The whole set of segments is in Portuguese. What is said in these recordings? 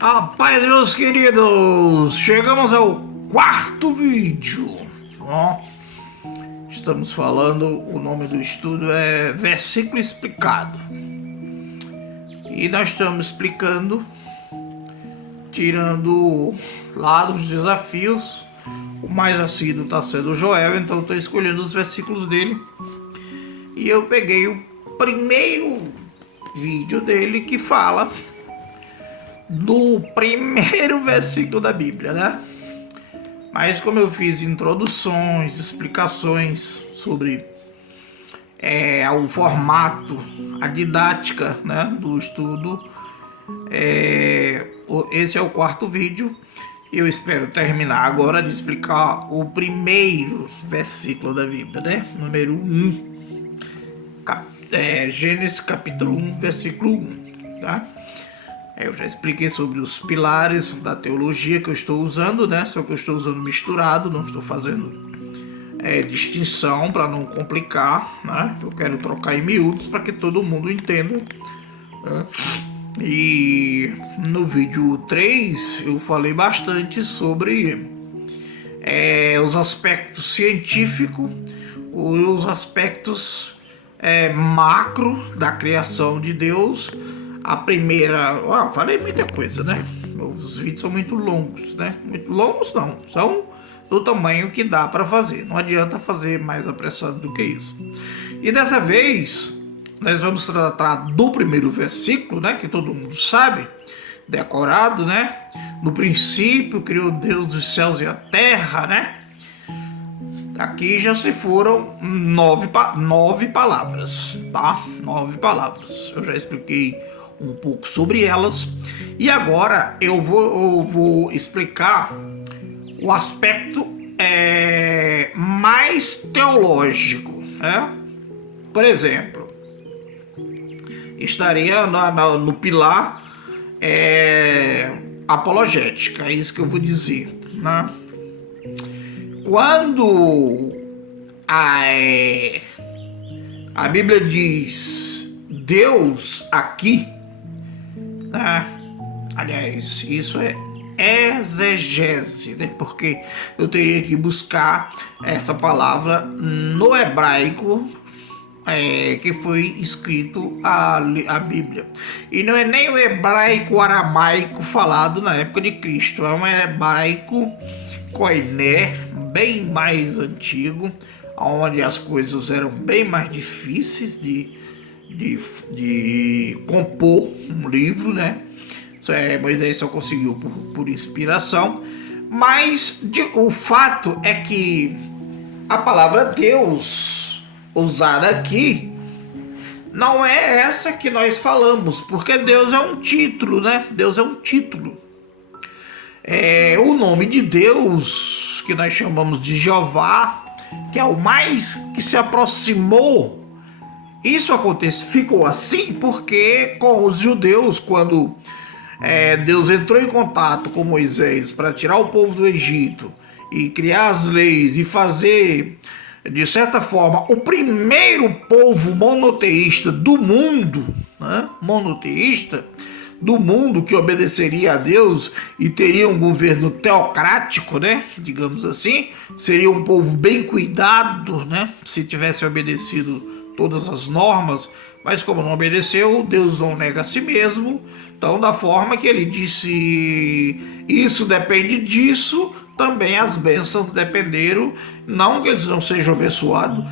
A paz, meus queridos! Chegamos ao quarto vídeo. Ó, estamos falando, o nome do estudo é Versículo Explicado. E nós estamos explicando, tirando lá dos desafios. O mais assíduo está sendo o Joel, então eu estou escolhendo os versículos dele. E eu peguei o primeiro vídeo dele que fala do primeiro versículo da Bíblia, né? Mas como eu fiz introduções, explicações sobre o formato, a didática, né, do estudo, esse é o quarto vídeo. Eu espero terminar agora de explicar o primeiro versículo da Bíblia, né? Número 1. Gênesis capítulo 1, versículo 1, tá? Eu já expliquei sobre os pilares da teologia que eu estou usando, né? Só que eu estou usando misturado, não estou fazendo distinção para não complicar, né? Eu quero trocar em miúdos para que todo mundo entenda, né? E no vídeo 3 eu falei bastante sobre os aspectos científicos, os aspectos macro da criação de Deus. A primeira... falei muita coisa, né? Os vídeos são muito longos, né? Muito longos não, são do tamanho que dá para fazer. Não adianta fazer mais apressado do que isso. E dessa vez, nós vamos tratar do primeiro versículo, né? Que todo mundo sabe, decorado, né? No princípio, criou Deus os céus e a terra, né? Aqui já se foram nove palavras, tá? 9 palavras. Eu já expliquei um pouco sobre elas. E agora eu vou explicar o aspecto mais teológico, né? Por exemplo, estaria no pilar apologética, é isso que eu vou dizer, né? Quando a Bíblia diz Deus aqui, né? Aliás, isso é exegese, né? Porque eu teria que buscar essa palavra no hebraico que foi escrito a Bíblia. E não é nem o hebraico aramaico falado na época de Cristo, é um hebraico koiné, bem mais antigo, onde as coisas eram bem mais difíceis de compor um livro, né? Moisés só conseguiu por inspiração, mas o fato é que a palavra Deus usada aqui não é essa que nós falamos, porque Deus é um título, né? Deus é um título. O nome de Deus, que nós chamamos de Jeová, que é o mais que se aproximou. Isso ficou assim porque com os judeus, quando Deus entrou em contato com Moisés para tirar o povo do Egito e criar as leis e fazer, de certa forma, o primeiro povo monoteísta do mundo, né? Monoteísta do mundo, que obedeceria a Deus e teria um governo teocrático, né? Digamos assim, seria um povo bem cuidado, né? Se tivesse obedecido todas as normas, mas como não obedeceu, Deus não nega a si mesmo. Então, da forma que ele disse, isso depende disso, também as bênçãos dependeram, não que eles não sejam abençoados.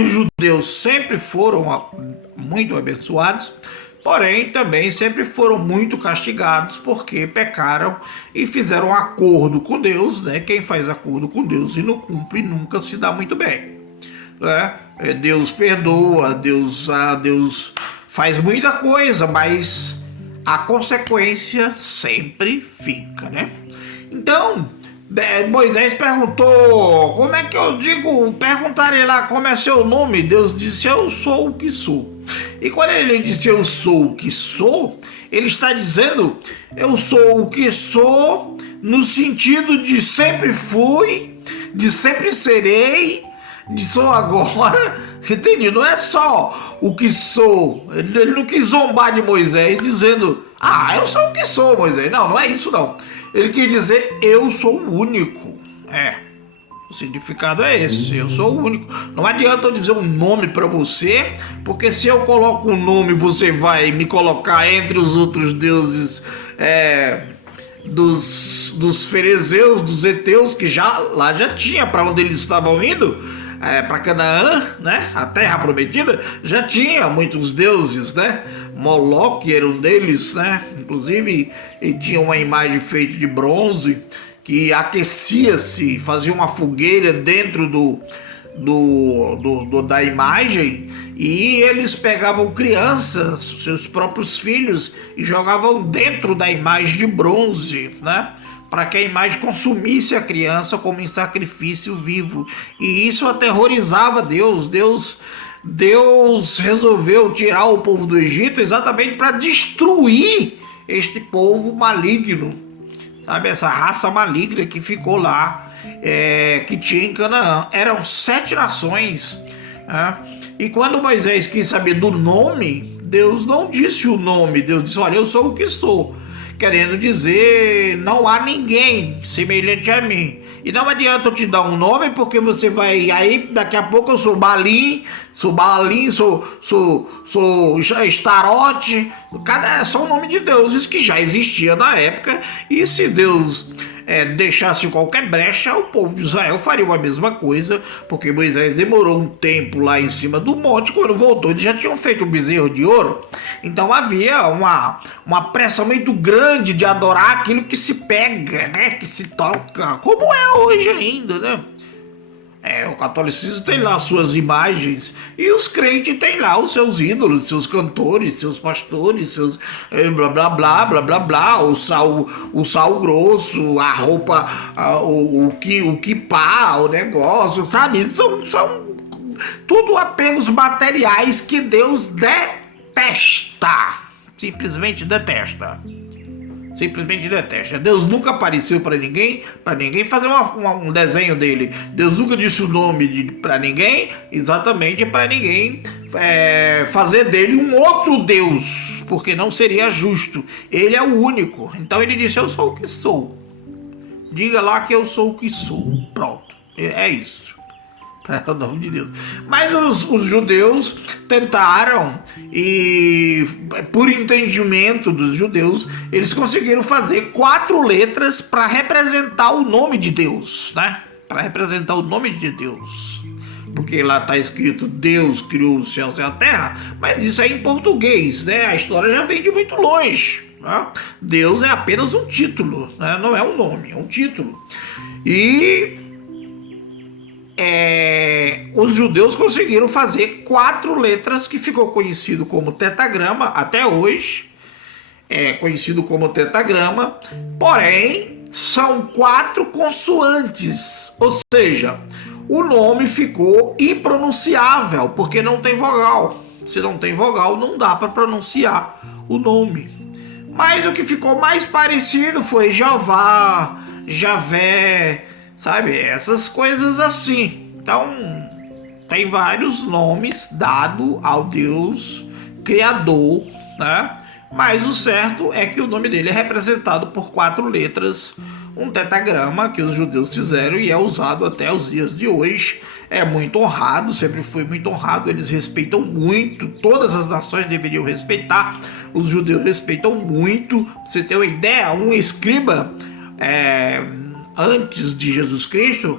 Os judeus sempre foram muito abençoados, porém também sempre foram muito castigados porque pecaram e fizeram acordo com Deus, né? Quem faz acordo com Deus e não cumpre nunca se dá muito bem, né? Deus perdoa, Deus faz muita coisa, mas a consequência sempre fica, né? Então, Moisés perguntou, como é que eu digo, perguntarei lá como é seu nome? Deus disse, eu sou o que sou. E quando ele disse eu sou o que sou, ele está dizendo eu sou o que sou no sentido de sempre fui, de sempre serei, de sou agora, entende? Não é só o que sou. Ele não quis zombar de Moisés dizendo, eu sou o que sou, Moisés. Não, não é isso não. Ele quis dizer, eu sou o único. O significado é esse, eu sou o único. Não adianta eu dizer um nome para você, porque se eu coloco um nome, você vai me colocar entre os outros deuses dos ferezeus, dos heteus, que lá já tinha, para onde eles estavam indo, para Canaã, né? A terra prometida, já tinha muitos deuses, né? Moloque era um deles, né? Inclusive, ele tinha uma imagem feita de bronze, que aquecia-se, fazia uma fogueira dentro da imagem, e eles pegavam crianças, seus próprios filhos, e jogavam dentro da imagem de bronze, né? Para que a imagem consumisse a criança como em sacrifício vivo. E isso aterrorizava Deus. Deus resolveu tirar o povo do Egito exatamente para destruir este povo maligno. Sabe, essa raça maligna que ficou lá, que tinha em Canaã. Eram 7 nações. E quando Moisés quis saber do nome, Deus não disse o nome. Deus disse, olha, eu sou o que sou. Querendo dizer, não há ninguém semelhante a mim. E não adianta eu te dar um nome, porque você vai... Aí, daqui a pouco eu sou Balim, sou Estarote. É só o nome de deuses que já existia na época. E se Deus deixasse qualquer brecha, o povo de Israel faria a mesma coisa, porque Moisés demorou um tempo lá em cima do monte. Quando voltou, eles já tinham feito um bezerro de ouro. Então havia uma pressa muito grande de adorar aquilo que se pega, né? Que se toca, como é hoje ainda, né? O catolicismo tem lá suas imagens, e os crentes têm lá os seus ídolos, seus cantores, seus pastores, seus blá blá blá blá blá blá, o sal grosso, a roupa, o quippá, o negócio, sabe? São tudo apegos materiais que Deus detesta, simplesmente detesta. Simplesmente detesta. Deus nunca apareceu para ninguém fazer um desenho dele. Deus nunca disse o nome para ninguém, exatamente para ninguém fazer dele um outro Deus, porque não seria justo. Ele é o único. Então ele disse, eu sou o que sou. Diga lá que eu sou o que sou. Pronto. É isso. É o nome de Deus. Mas os judeus tentaram, e por entendimento dos judeus, eles conseguiram fazer 4 letras para representar o nome de Deus, né? Para representar o nome de Deus. Porque lá está escrito Deus criou os céus e a terra, mas isso é em português, né? A história já vem de muito longe, né? Deus é apenas um título, né? Não é um nome, é um título. E os judeus conseguiram fazer 4 letras, que ficou conhecido como tetagrama até hoje. É conhecido como tetagrama, porém são 4 consoantes, ou seja, o nome ficou impronunciável porque não tem vogal. Se não tem vogal, não dá para pronunciar o nome. Mas o que ficou mais parecido foi Jeová, Javé, sabe? Essas coisas assim. Então, tem vários nomes dados ao Deus Criador, né? Mas o certo é que o nome dele é representado por 4 letras, um tetagrama que os judeus fizeram e é usado até os dias de hoje. É muito honrado, sempre foi muito honrado, eles respeitam muito, todas as nações deveriam respeitar, os judeus respeitam muito. Pra você ter uma ideia, um escriba antes de Jesus Cristo,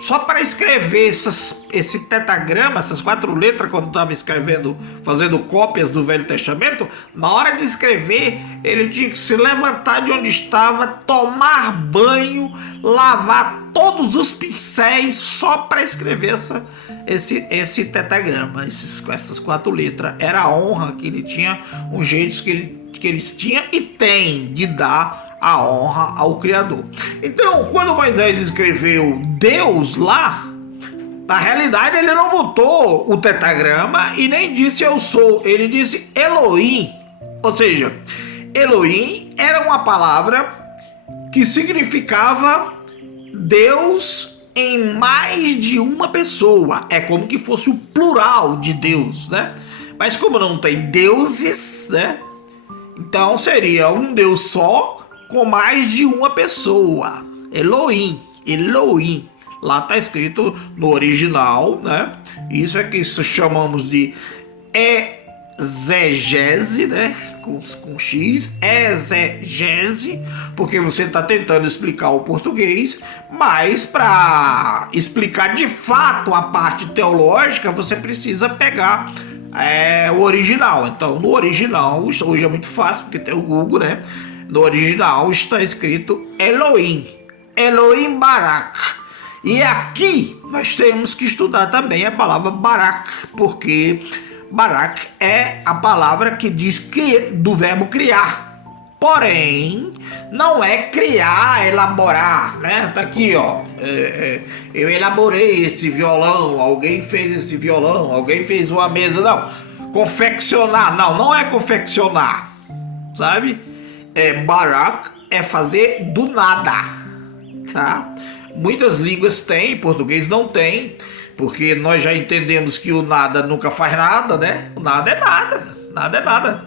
só para escrever esse tetagrama, essas 4 letras, quando estava escrevendo, fazendo cópias do Velho Testamento, na hora de escrever, ele tinha que se levantar de onde estava, tomar banho, lavar todos os pincéis, só para escrever esse tetagrama, essas 4 letras. Era a honra que ele tinha, os jeitos que eles tinham e têm de dar a honra ao Criador. Então, quando Moisés escreveu Deus lá, na realidade ele não botou o tetagrama e nem disse eu sou, ele disse Elohim. Ou seja, Elohim era uma palavra que significava Deus em mais de uma pessoa. É como que fosse o plural de Deus, né? Mas como não tem deuses, né? Então seria um Deus só com mais de uma pessoa. Elohim, Elohim. Lá está escrito no original, né? Isso é que chamamos de exegese, né? Com X, exegese, porque você está tentando explicar o português, mas para explicar de fato a parte teológica, você precisa pegar o original. Então, no original, hoje é muito fácil, porque tem o Google, né? No original está escrito Elohim, Elohim Barak. E aqui nós temos que estudar também a palavra Barak, porque Barak é a palavra que diz que do verbo criar. Porém, não é criar, elaborar, né? Tá aqui, ó. Eu elaborei esse violão, alguém fez esse violão, alguém fez uma mesa, não. Confeccionar, não é confeccionar, sabe? Barak é fazer do nada, tá? Muitas línguas têm, português não tem, porque nós já entendemos que o nada nunca faz nada, né? O nada é nada, nada é nada.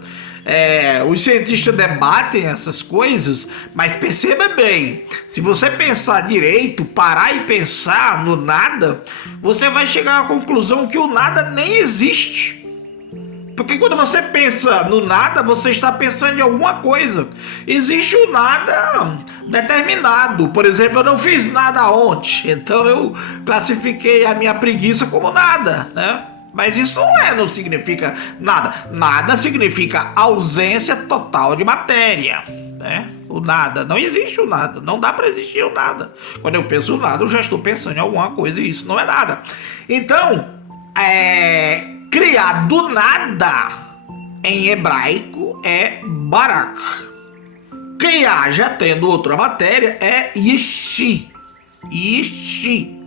Os cientistas debatem essas coisas, mas perceba bem, se você pensar direito, parar e pensar no nada, você vai chegar à conclusão que o nada nem existe. Porque quando você pensa no nada, você está pensando em alguma coisa. Existe o nada determinado. Por exemplo, eu não fiz nada ontem, então eu classifiquei a minha preguiça como nada, né? Mas isso não significa nada. Nada significa ausência total de matéria, né? O nada, não existe o nada, não dá para existir o nada. Quando eu penso no nada, eu já estou pensando em alguma coisa e isso não é nada. Então, criar do nada em hebraico é barak. Criar já tendo outra matéria é yeshi. Yeshi.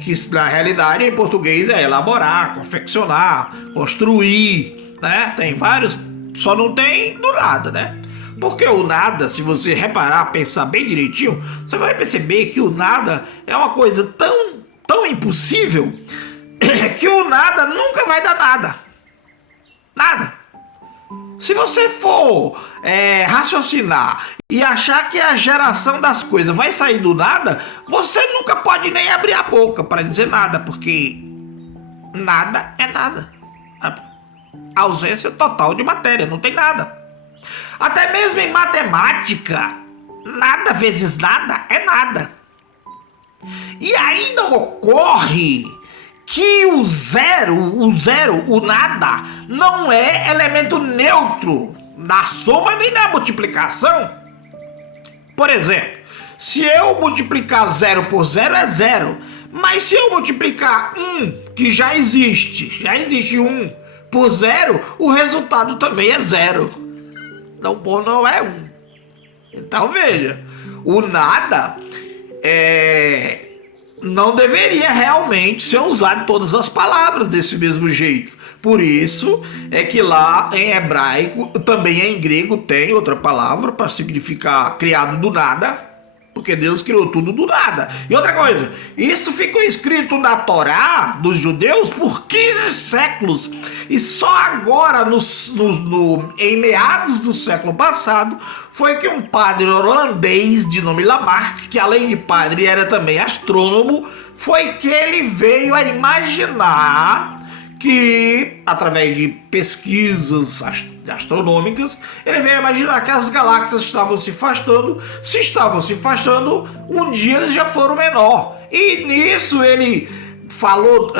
Que na realidade em português é elaborar, confeccionar, construir, né? Tem vários, só não tem do nada, né? Porque o nada, se você reparar, pensar bem direitinho, você vai perceber que o nada é uma coisa tão impossível que o nada nunca vai dar nada. Nada. Se você for raciocinar e achar que a geração das coisas vai sair do nada, você nunca pode nem abrir a boca para dizer nada, porque nada é nada. A ausência total de matéria, não tem nada. Até mesmo em matemática, nada vezes nada é nada. E ainda ocorre que o zero, o nada, não é elemento neutro na soma nem na multiplicação. Por exemplo, se eu multiplicar 0 por 0 é 0, mas se eu multiplicar 1, que já existe 1 por 0, o resultado também é 0. Não é 1. Então veja, o nada não deveria realmente ser usado em todas as palavras desse mesmo jeito. Por isso é que lá em hebraico, também em grego, tem outra palavra para significar criado do nada, porque Deus criou tudo do nada. E outra coisa, isso ficou escrito na Torá dos judeus por 15 séculos. E só agora, em meados do século passado, foi que um padre holandês de nome Lamarck, que além de padre era também astrônomo, foi que ele veio a imaginar que, através de pesquisas astronômicas, ele veio a imaginar que as galáxias estavam se afastando. Se estavam se afastando, um dia eles já foram menor. E nisso ele falou,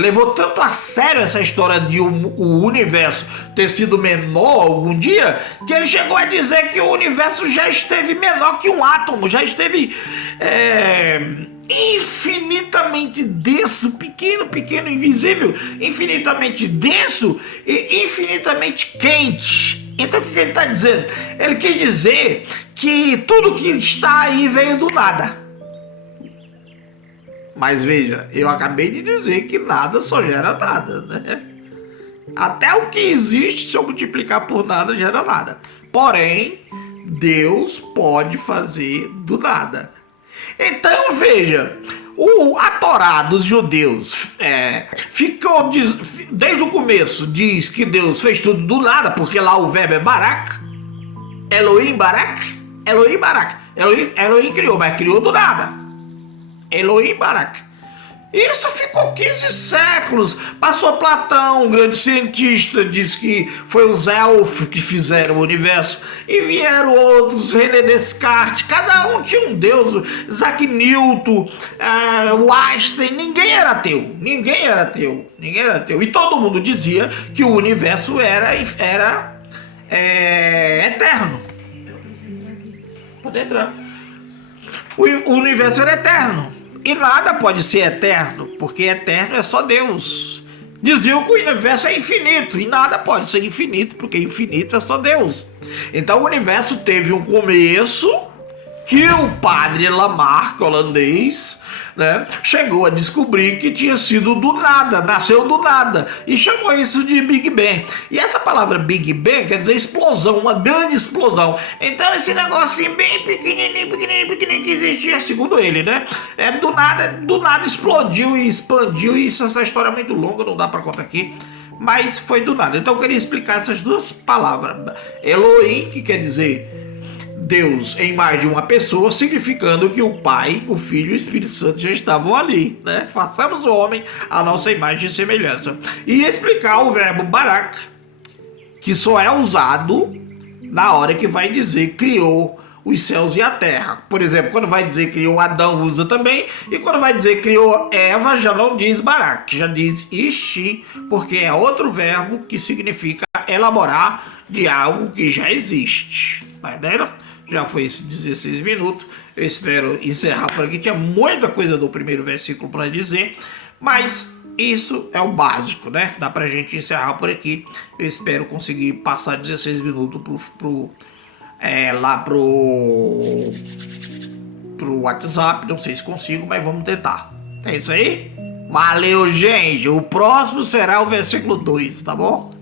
levou tanto a sério essa história de o universo ter sido menor algum dia, que ele chegou a dizer que o universo já esteve menor que um átomo, já esteve infinitamente denso, pequeno, invisível, infinitamente denso e infinitamente quente. Então o que ele está dizendo? Ele quis dizer que tudo que está aí veio do nada. Mas veja, eu acabei de dizer que nada só gera nada, né? Até o que existe, se eu multiplicar por nada, gera nada. Porém, Deus pode fazer do nada. Então veja, a Torá dos judeus ficou desde o começo diz que Deus fez tudo do nada, porque lá o verbo é barak, Elohim barak, Elohim barak, Elohim criou, mas criou do nada, Elohim barak. Isso ficou 15 séculos. Passou Platão, um grande cientista, disse que foi os elfos que fizeram o universo. E vieram outros, René Descartes. Cada um tinha um deus. Isaac Newton, o Einstein. Ninguém era ateu. Ninguém era ateu. Ninguém era ateu. E todo mundo dizia que o universo era eterno. Pode entrar. O universo era eterno. E nada pode ser eterno, porque eterno é só Deus. Diziam que o universo é infinito, e nada pode ser infinito, porque infinito é só Deus. Então o universo teve um começo que o padre Lamarck, holandês, né, chegou a descobrir que tinha sido do nada, nasceu do nada, e chamou isso de Big Bang. E essa palavra Big Bang quer dizer explosão, uma grande explosão. Então esse negocinho bem pequenininho que existia, segundo ele, né, do nada explodiu e expandiu, e essa história é muito longa, não dá para contar aqui, mas foi do nada. Então eu queria explicar essas duas palavras. Elohim, que quer dizer Deus em mais de uma pessoa, significando que o Pai, o Filho e o Espírito Santo já estavam ali, né? Façamos o homem à nossa imagem e semelhança. E explicar o verbo barak, que só é usado na hora que vai dizer criou os céus e a terra. Por exemplo, quando vai dizer criou Adão, usa também, e quando vai dizer criou Eva, já não diz barak, já diz ishi, porque é outro verbo que significa elaborar de algo que já existe. Tá entendendo? Já foi esses 16 minutos. Eu espero encerrar por aqui. Tinha muita coisa do primeiro versículo para dizer, mas isso é o básico, né? Dá pra gente encerrar por aqui. Eu espero conseguir passar 16 minutos lá pro WhatsApp. Não sei se consigo, mas vamos tentar. É isso aí? Valeu, gente. O próximo será o versículo 2, tá bom?